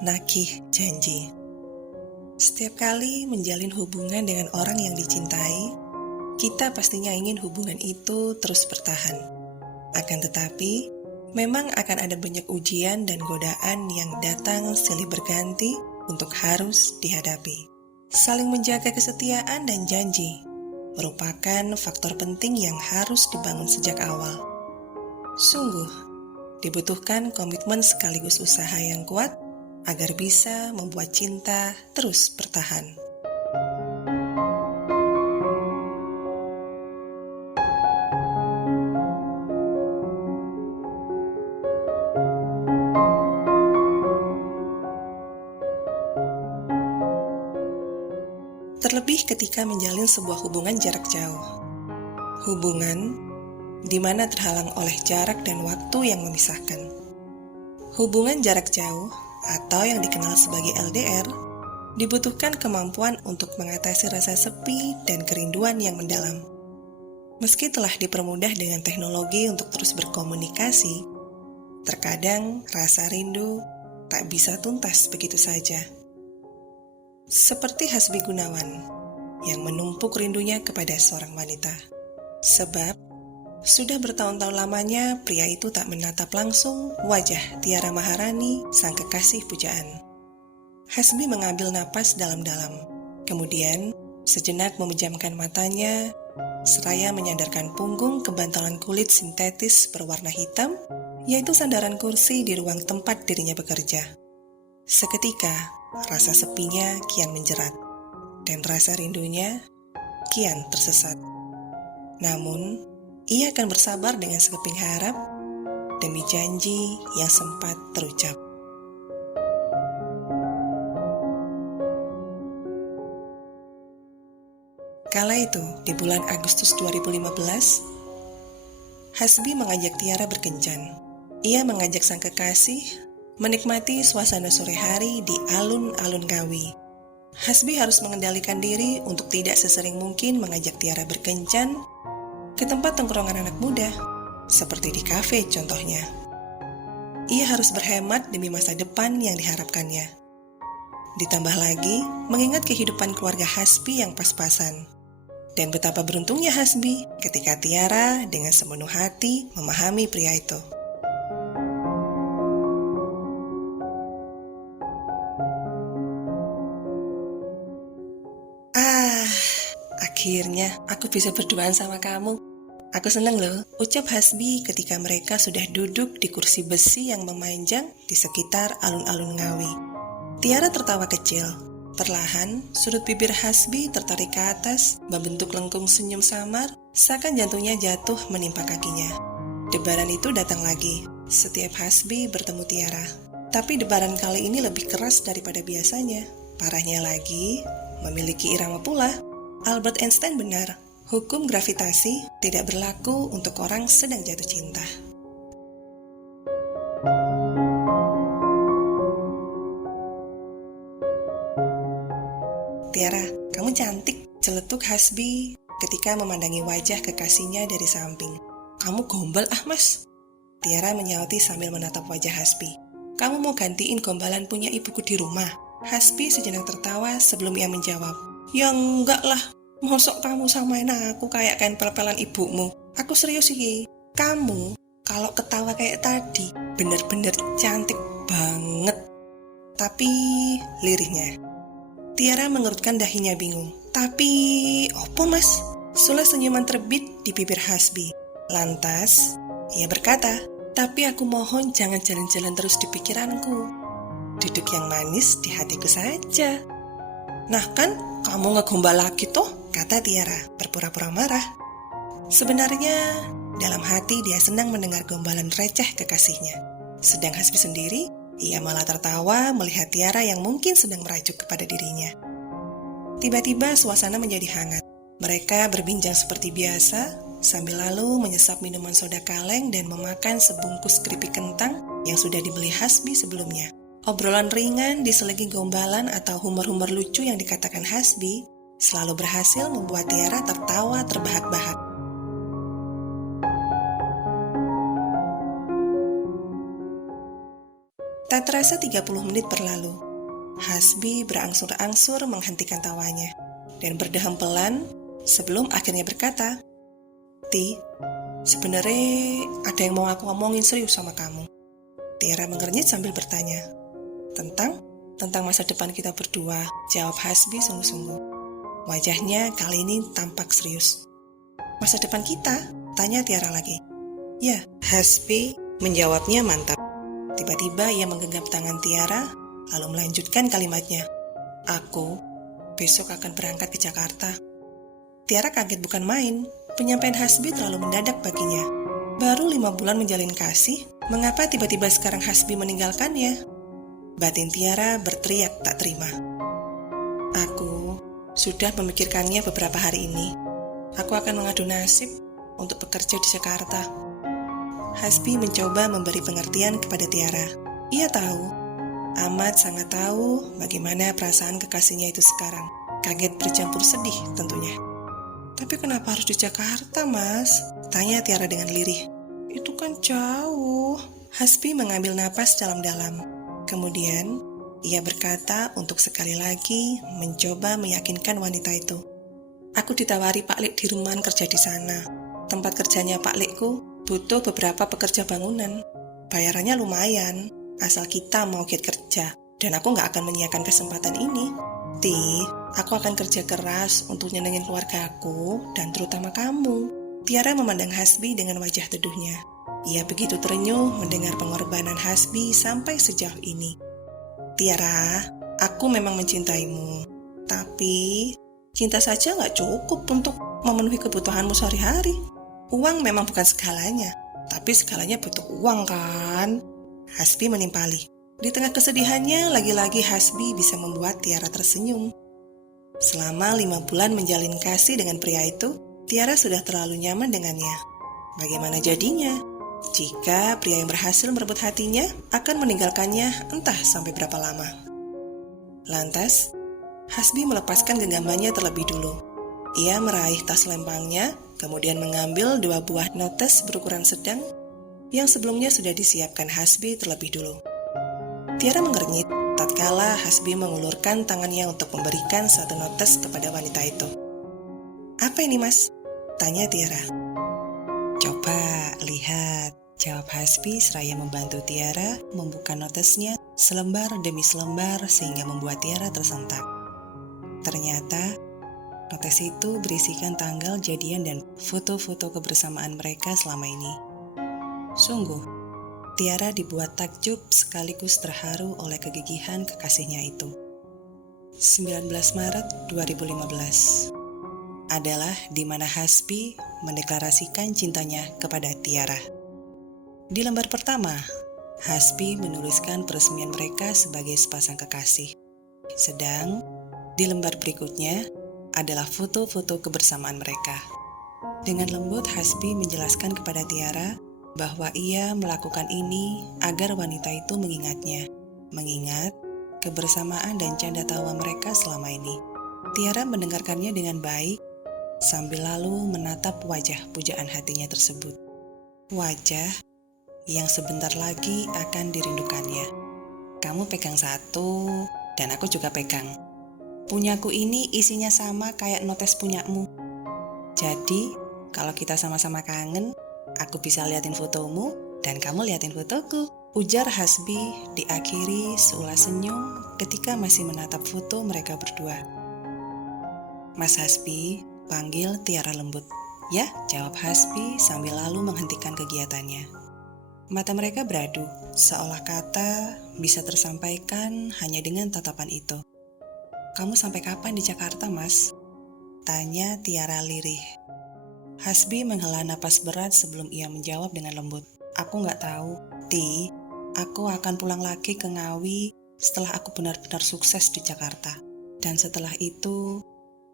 Nagih janji. Setiap kali menjalin hubungan dengan orang yang dicintai, kita pastinya ingin hubungan itu terus bertahan. Akan tetapi, memang akan ada banyak ujian dan godaan yang datang silih berganti untuk harus dihadapi. Saling menjaga kesetiaan dan janji merupakan faktor penting yang harus dibangun sejak awal. Sungguh, dibutuhkan komitmen sekaligus usaha yang kuat agar bisa membuat cinta terus bertahan. Terlebih ketika menjalin sebuah hubungan jarak jauh. Hubungan di mana terhalang oleh jarak dan waktu yang memisahkan. Hubungan jarak jauh atau yang dikenal sebagai LDR, dibutuhkan kemampuan untuk mengatasi rasa sepi dan kerinduan yang mendalam. Meski telah dipermudah dengan teknologi untuk terus berkomunikasi, terkadang rasa rindu tak bisa tuntas begitu saja. Seperti Hasbi Gunawan yang menumpuk rindunya kepada seorang wanita. Sebab sudah bertahun-tahun lamanya pria itu tak menatap langsung wajah Tiara Maharani, sang kekasih pujaan. Hasbi mengambil napas dalam-dalam, kemudian sejenak memejamkan matanya, seraya menyandarkan punggung ke bantalan kulit sintetis berwarna hitam, yaitu sandaran kursi di ruang tempat dirinya bekerja. Seketika, rasa sepinya kian menjerat, dan rasa rindunya kian tersesat. Namun, ia akan bersabar dengan sekeping harap demi janji yang sempat terucap. Kala itu, di bulan Agustus 2015, Hasbi mengajak Tiara berkencan. Ia mengajak sang kekasih menikmati suasana sore hari di alun-alun Ngawi. Hasbi harus mengendalikan diri untuk tidak sesering mungkin mengajak Tiara berkencan ke tempat tongkrongan anak muda, seperti di kafe contohnya. Ia harus berhemat demi masa depan yang diharapkannya. Ditambah lagi, mengingat kehidupan keluarga Hasbi yang pas-pasan. Dan betapa beruntungnya Hasbi ketika Tiara dengan sepenuh hati memahami pria itu. Akhirnya aku bisa berduaan sama kamu. Aku senang loh, ucap Hasbi ketika mereka sudah duduk di kursi besi yang memanjang di sekitar alun-alun Ngawi. Tiara tertawa kecil. Perlahan, sudut bibir Hasbi tertarik ke atas, membentuk lengkung senyum samar, seakan jantungnya jatuh menimpa kakinya. Debaran itu datang lagi, setiap Hasbi bertemu Tiara. Tapi debaran kali ini lebih keras daripada biasanya. Parahnya lagi, memiliki irama pula. Albert Einstein benar. Hukum gravitasi tidak berlaku untuk orang sedang jatuh cinta. Tiara, kamu cantik, celetuk Hasbi ketika memandangi wajah kekasihnya dari samping. Kamu gombal mas. Tiara menyauti sambil menatap wajah Hasbi. Kamu mau gantiin gombalan punya ibuku di rumah? Hasbi sejenak tertawa sebelum ia menjawab. Ya enggak lah. Mosok kamu samain aku kayak kain pel-pelan ibumu. Aku serius sih. Kamu kalau ketawa kayak tadi bener-bener cantik banget. Tapi lirihnya. Tiara mengerutkan dahinya bingung. Tapi opo mas? Sula senyuman terbit di bibir Hasbi. Lantas ia berkata, tapi aku mohon jangan jalan-jalan terus di pikiranku. Duduk yang manis di hatiku saja. Nah kan, kamu ngegombal lagi toh? Kata Tiara berpura-pura marah. Sebenarnya, dalam hati dia senang mendengar gombalan receh kekasihnya. Sedang Hasbi sendiri, ia malah tertawa melihat Tiara yang mungkin sedang merajuk kepada dirinya. Tiba-tiba suasana menjadi hangat. Mereka berbincang seperti biasa, sambil lalu menyesap minuman soda kaleng dan memakan sebungkus keripik kentang yang sudah dibeli Hasbi sebelumnya. Obrolan ringan diselingi gombalan atau humor-humor lucu yang dikatakan Hasbi selalu berhasil membuat Tiara tertawa terbahak-bahak. Tak terasa 30 menit berlalu. Hasbi berangsur-angsur menghentikan tawanya dan berdeham pelan sebelum akhirnya berkata, "Ti, sebenarnya ada yang mau aku ngomongin serius sama kamu." Tiara mengernyit sambil bertanya, Tentang masa depan kita berdua," jawab Hasbi sungguh-sungguh. Wajahnya kali ini tampak serius. "Masa depan kita?" tanya Tiara lagi. "Ya," Hasbi menjawabnya mantap. Tiba-tiba ia menggenggam tangan Tiara, lalu melanjutkan kalimatnya. "Aku besok akan berangkat ke Jakarta." Tiara kaget bukan main. Penyampaian Hasbi terlalu mendadak baginya. Baru 5 bulan menjalin kasih, mengapa tiba-tiba sekarang Hasbi meninggalkannya? Batin Tiara berteriak tak terima. "Aku sudah memikirkannya beberapa hari ini. Aku akan mengadu nasib untuk bekerja di Jakarta." Hasbi mencoba memberi pengertian kepada Tiara. Ia tahu, amat sangat tahu bagaimana perasaan kekasihnya itu sekarang. Kaget bercampur sedih tentunya. "Tapi kenapa harus di Jakarta, Mas?" tanya Tiara dengan lirih. "Itu kan jauh." Hasbi mengambil napas dalam-dalam. Kemudian, ia berkata untuk sekali lagi mencoba meyakinkan wanita itu. "Aku ditawari Pak Lik di rumah kerja di sana. Tempat kerjanya Pak Likku butuh beberapa pekerja bangunan. Bayarannya lumayan, asal kita mau giat kerja. Dan aku nggak akan menyiapkan kesempatan ini. Ti, aku akan kerja keras untuk nyenengin keluargaku dan terutama kamu." Tiara memandang Hasbi dengan wajah teduhnya. Ia begitu terenyuh mendengar pengorbanan Hasbi sampai sejauh ini. "Tiara, aku memang mencintaimu. Tapi, cinta saja nggak cukup untuk memenuhi kebutuhanmu sehari-hari. Uang memang bukan segalanya, tapi segalanya butuh uang kan?" Hasbi menimpali. Di tengah kesedihannya, lagi-lagi Hasbi bisa membuat Tiara tersenyum. Selama 5 bulan menjalin kasih dengan pria itu, Tiara sudah terlalu nyaman dengannya. Bagaimana jadinya jika pria yang berhasil merebut hatinya akan meninggalkannya entah sampai berapa lama? Lantas, Hasbi melepaskan genggamannya terlebih dulu. Ia meraih tas lempangnya, kemudian mengambil 2 buah notes berukuran sedang yang sebelumnya sudah disiapkan Hasbi terlebih dulu. Tiara mengernyit tatkala Hasbi mengulurkan tangannya untuk memberikan 1 notes kepada wanita itu. "Apa ini, Mas?" tanya Tiara. "Coba lihat," jawab Hasbi seraya membantu Tiara membuka notesnya selembar demi selembar sehingga membuat Tiara tersentak. Ternyata, notes itu berisikan tanggal jadian dan foto-foto kebersamaan mereka selama ini. Sungguh, Tiara dibuat takjub sekaligus terharu oleh kegigihan kekasihnya itu. 19 Maret 2015 adalah di mana Hasbi mendeklarasikan cintanya kepada Tiara. Di lembar pertama, Hasbi menuliskan peresmian mereka sebagai sepasang kekasih. Sedang di lembar berikutnya adalah foto-foto kebersamaan mereka. Dengan lembut Hasbi menjelaskan kepada Tiara bahwa ia melakukan ini agar wanita itu mengingat kebersamaan dan canda tawa mereka selama ini. Tiara mendengarkannya dengan baik, sambil lalu menatap wajah pujaan hatinya tersebut. Wajah yang sebentar lagi akan dirindukannya. "Kamu pegang satu, dan aku juga pegang. Punyaku ini isinya sama kayak notes punyamu. Jadi, kalau kita sama-sama kangen, aku bisa liatin fotomu, dan kamu liatin fotoku," ujar Hasbi diakhiri seulas senyum ketika masih menatap foto mereka berdua. "Mas Hasbi," panggil Tiara lembut. "Ya," jawab Hasbi sambil lalu menghentikan kegiatannya. Mata mereka beradu, seolah kata bisa tersampaikan hanya dengan tatapan itu. "Kamu sampai kapan di Jakarta, Mas?" tanya Tiara lirih. Hasbi menghela napas berat sebelum ia menjawab dengan lembut. "Aku nggak tahu, Ti. Aku akan pulang lagi ke Ngawi setelah aku benar-benar sukses di Jakarta. Dan setelah itu,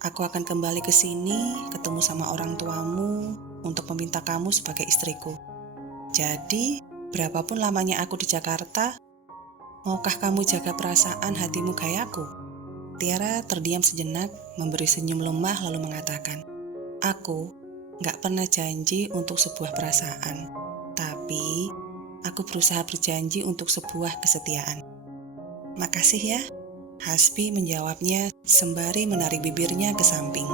aku akan kembali ke sini, ketemu sama orang tuamu untuk meminta kamu sebagai istriku. Jadi, berapapun lamanya aku di Jakarta, maukah kamu jaga perasaan hatimu kayak aku?" Tiara terdiam sejenak, memberi senyum lemah lalu mengatakan, "Aku gak pernah janji untuk sebuah perasaan. Tapi, Aku berusaha berjanji untuk sebuah kesetiaan. Makasih ya, Hasbi menjawabnya sembari menarik bibirnya ke samping.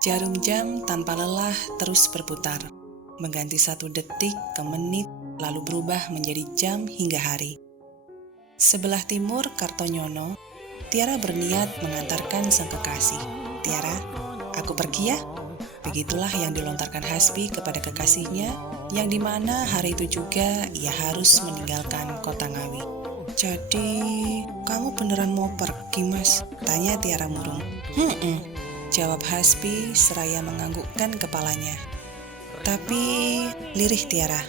Jarum jam tanpa lelah terus berputar, mengganti 1 detik ke menit, lalu berubah menjadi jam hingga hari. Sebelah timur Kartonyono, Tiara berniat mengantarkan sang kekasih. Tiara, aku pergi ya. Begitulah yang dilontarkan Hasbi kepada kekasihnya, yang dimana hari itu juga ia harus meninggalkan kota Ngawi. Jadi, kamu beneran mau pergi, Mas? Tanya Tiara murung. Jawab Hasbi seraya menganggukkan kepalanya. Tapi, lirih Tiara.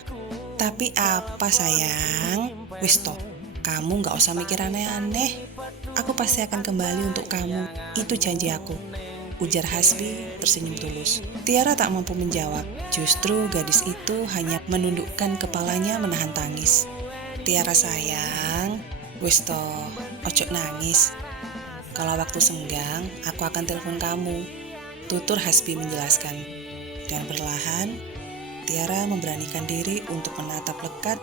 Tapi apa sayang? Wis toh, kamu gak usah mikir aneh-aneh. Aku pasti akan kembali untuk kamu, itu janji aku. Ujar Hasbi tersenyum tulus. Tiara tak mampu menjawab, justru gadis itu hanya menundukkan kepalanya menahan tangis. Tiara sayang, wis toh, ojo nangis. Kalau waktu senggang, aku akan telepon kamu, tutur Hasbi menjelaskan. Dan perlahan, Tiara memberanikan diri untuk menatap lekat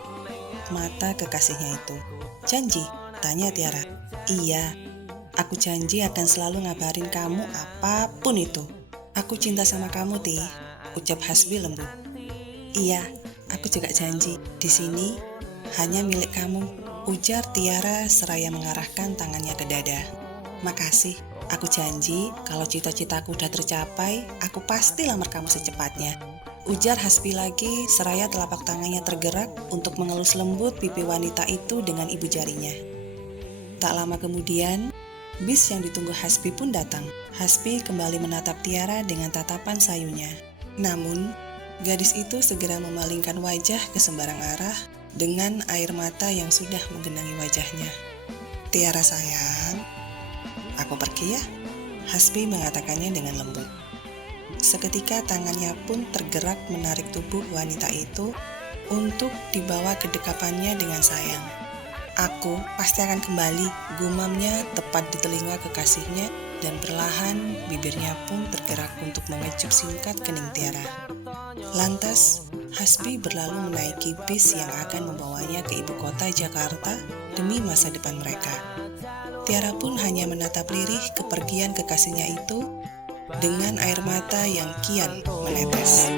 mata kekasihnya itu. Janji? Tanya Tiara. Iya, aku janji akan selalu ngabarin kamu apapun itu. Aku cinta sama kamu, Ti, ucap Hasbi lembut. Iya, aku juga janji. Di sini hanya milik kamu, ujar Tiara seraya mengarahkan tangannya ke dada. Makasih, aku janji kalau cita-citaku udah tercapai, aku pasti lamar kamu secepatnya. Ujar Hasbi lagi seraya telapak tangannya tergerak untuk mengelus lembut pipi wanita itu dengan ibu jarinya. Tak lama kemudian, bis yang ditunggu Hasbi pun datang. Hasbi kembali menatap Tiara dengan tatapan sayunya. Namun, gadis itu segera memalingkan wajah ke sembarang arah dengan air mata yang sudah menggenangi wajahnya. Tiara sayang, aku pergi ya, Hasbi mengatakannya dengan lembut. Seketika tangannya pun tergerak menarik tubuh wanita itu untuk dibawa ke dekapannya dengan sayang. Aku pasti akan kembali, gumamnya tepat di telinga kekasihnya, dan perlahan bibirnya pun tergerak untuk mengecup singkat kening Tiara. Lantas, Hasbi berlalu menaiki bis yang akan membawanya ke ibu kota Jakarta demi masa depan mereka. Tiara pun hanya menatap lirih kepergian kekasihnya itu dengan air mata yang kian menetes.